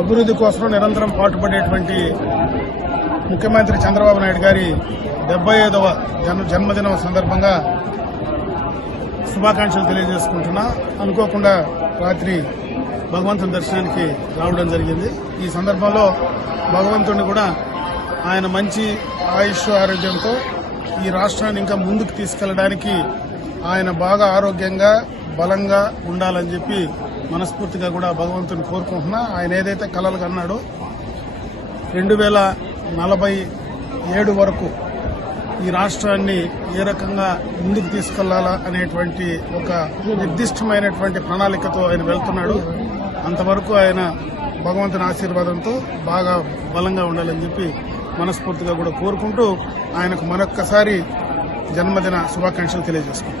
అభివృద్ధి కోసం నిరంతరం పాటుపడేటువంటి ముఖ్యమంత్రి చంద్రబాబు నాయుడు గారి డెబ్బై ఐదవ జన్మదినం సందర్భంగా శుభాకాంక్షలు తెలియజేసుకుంటున్నా. అనుకోకుండా రాత్రి భగవంతుని దర్శనానికి రావడం జరిగింది. ఈ సందర్భంలో భగవంతుడిని కూడా ఆయన మంచి ఆయుష్ ఆరోగ్యంతో ఈ రాష్ట్రాన్ని ఇంకా ముందుకు తీసుకెళ్ళడానికి ఆయన బాగా ఆరోగ్యంగా బలంగా ఉండాలని చెప్పి మనస్ఫూర్తిగా కూడా భగవంతుని కోరుకుంటున్నా. ఆయన ఏదైతే కలలు కన్నాడో రెండు వేల నలభై ఏడు వరకు ఈ రాష్ట్రాన్ని ఏ రకంగా ముందుకు తీసుకెళ్ళాలా అనేటువంటి ఒక నిర్దిష్టమైనటువంటి ప్రణాళికతో ఆయన వెళ్తున్నాడు. అంతవరకు ఆయన భగవంతుని ఆశీర్వాదంతో బాగా బలంగా ఉండాలని చెప్పి మనస్ఫూర్తిగా కూడా కోరుకుంటూ ఆయనకు మరొక్కసారి జన్మదిన శుభాకాంక్షలు తెలియజేసుకుంటాం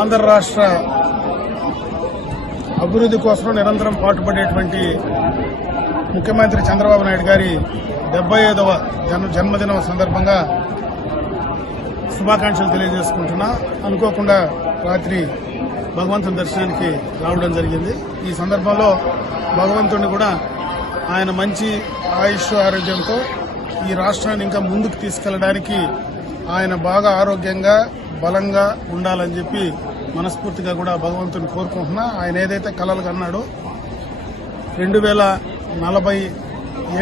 ఆంధ్ర రాష్ట్ర అభివృద్ధి కోసం నిరంతరం పాటుపడేటువంటి ముఖ్యమంత్రి చంద్రబాబు నాయుడు గారి డెబ్బై ఐదవ జన్మదినం సందర్భంగా శుభాకాంక్షలు తెలియజేసుకుంటున్నా. అనుకోకుండా రాత్రి భగవంతుని దర్శనానికి రావడం జరిగింది. ఈ సందర్భంలో భగవంతుడిని కూడా ఆయన మంచి ఆయుష్ ఆరోగ్యంతో ఈ రాష్ట్రాన్ని ఇంకా ముందుకు తీసుకెళ్ళడానికి ఆయన బాగా ఆరోగ్యంగా బలంగా ఉండాలని చెప్పి మనస్ఫూర్తిగా కూడా భగవంతుని కోరుకుంటున్నా. ఆయన ఏదైతే కలలు కన్నాడో రెండు వేల నలభై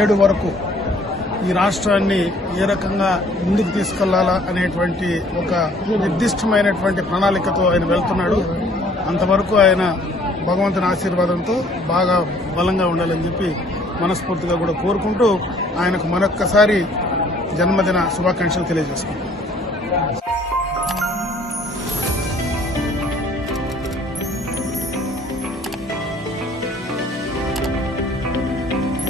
ఏడు వరకు ఈ రాష్ట్రాన్ని ఏ రకంగా ముందుకు తీసుకెళ్ళాలా అనేటువంటి ఒక నిర్దిష్టమైనటువంటి ప్రణాళికతో ఆయన వెళ్తున్నాడు. అంతవరకు ఆయన భగవంతుని ఆశీర్వాదంతో బాగా బలంగా ఉండాలని చెప్పి మనస్ఫూర్తిగా కూడా కోరుకుంటూ ఆయనకు మరొక్కసారి జన్మదిన శుభాకాంక్షలు తెలియజేసుకుంటాం Yeah.